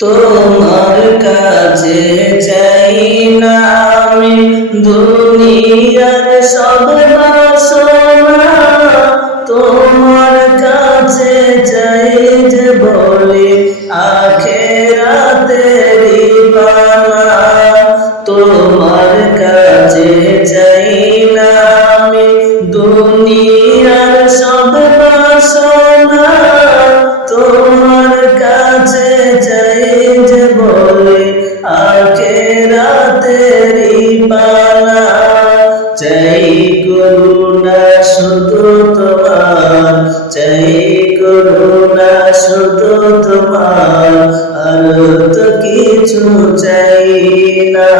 তোমার কাছে চাই না আমি দুনিয়ার সব বাসনা, তোমার কাছে চাই যে বলে আখিরাতের পানা। তোমার কাছে চাই না আমি দুনিয়ার সব বাসনা, তোমার কাছে চাই যে বলে আখিরাতের পানা। চাই করুণা শুধু তোমার, চাই করুণা শুধু তোমার, আর তো কিছু চাই না।